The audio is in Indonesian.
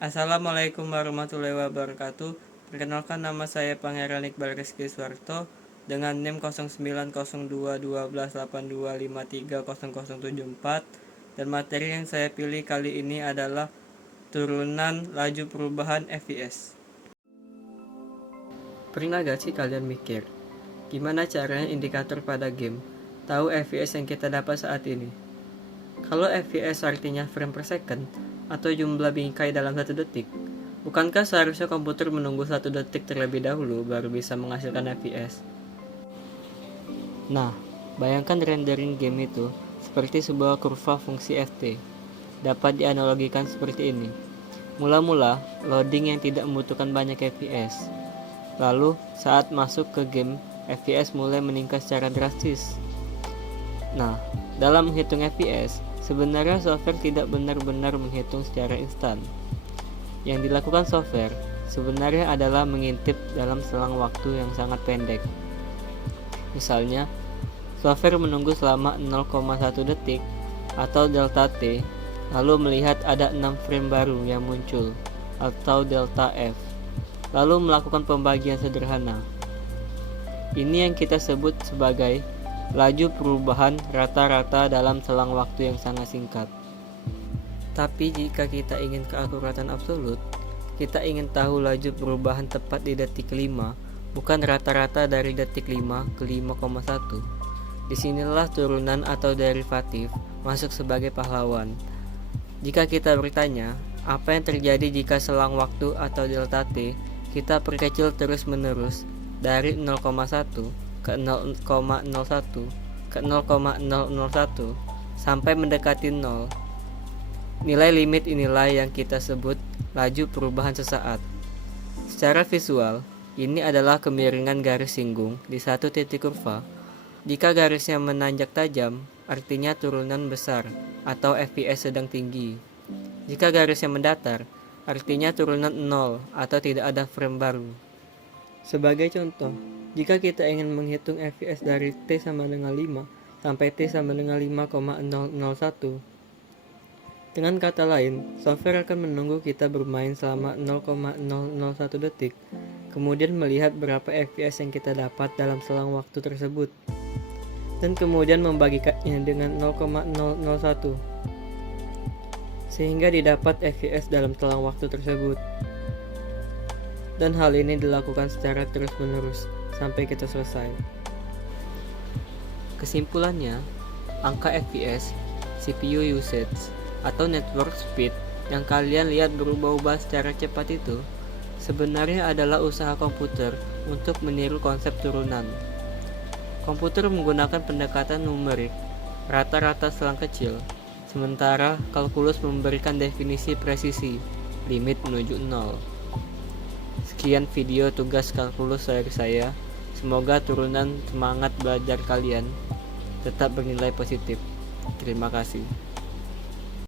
Assalamualaikum warahmatullahi wabarakatuh. Perkenalkan, nama saya Pangeran Iqbal Rizky Suwarto dengan NIM 09021282530074, dan materi yang saya pilih kali ini adalah turunan laju perubahan FPS. Pernah gak sih kalian mikir, gimana caranya indikator pada game tahu FPS yang kita dapat saat ini? Kalau FPS artinya frame per second atau jumlah bingkai dalam 1 detik, bukankah seharusnya komputer menunggu 1 detik terlebih dahulu baru bisa menghasilkan FPS? Nah, bayangkan rendering game itu seperti sebuah kurva fungsi ft. Dapat dianalogikan seperti ini. Mula-mula, loading yang tidak membutuhkan banyak FPS. Lalu, saat masuk ke game, FPS mulai meningkat secara drastis. Nah, dalam menghitung FPS, sebenarnya software tidak benar-benar menghitung secara instan. Yang dilakukan software sebenarnya adalah mengintip dalam selang waktu yang sangat pendek. Misalnya, software menunggu selama 0,1 detik atau delta T, lalu melihat ada 6 frame baru yang muncul atau delta F, lalu melakukan pembagian sederhana. Ini yang kita sebut sebagai laju perubahan rata-rata dalam selang waktu yang sangat singkat. Tapi jika kita ingin keakuratan absolut, kita ingin tahu laju perubahan tepat di detik 5, bukan rata-rata dari detik 5 ke 5,1. Disinilah turunan atau derivatif masuk sebagai pahlawan. Jika kita bertanya, apa yang terjadi jika selang waktu atau delta T kita perkecil terus-menerus dari 0,1 ke 0,01 ke 0,001 sampai mendekati 0. Nilai limit inilah yang kita sebut laju perubahan sesaat. Secara visual, ini adalah kemiringan garis singgung di satu titik kurva. Jika garisnya menanjak tajam, artinya turunan besar atau FPS sedang tinggi. Jika garisnya mendatar, artinya turunan 0 atau tidak ada frame baru. Sebagai contoh, jika kita ingin menghitung FPS dari T sama dengan 5 sampai T sama dengan 5,001, dengan kata lain, software akan menunggu kita bermain selama 0,001 detik, kemudian melihat berapa FPS yang kita dapat dalam selang waktu tersebut, dan kemudian membagikannya dengan 0,001, sehingga didapat FPS dalam selang waktu tersebut. Dan hal ini dilakukan secara terus-menerus sampai kita selesai. Kesimpulannya, angka FPS, CPU usage, atau network speed yang kalian lihat berubah-ubah secara cepat itu sebenarnya adalah usaha komputer untuk meniru konsep turunan. Komputer menggunakan pendekatan numerik, rata-rata selang kecil, sementara kalkulus memberikan definisi presisi, limit menuju 0. Sekian video tugas kalkulus dari saya. Semoga turunan semangat belajar kalian tetap bernilai positif. Terima kasih.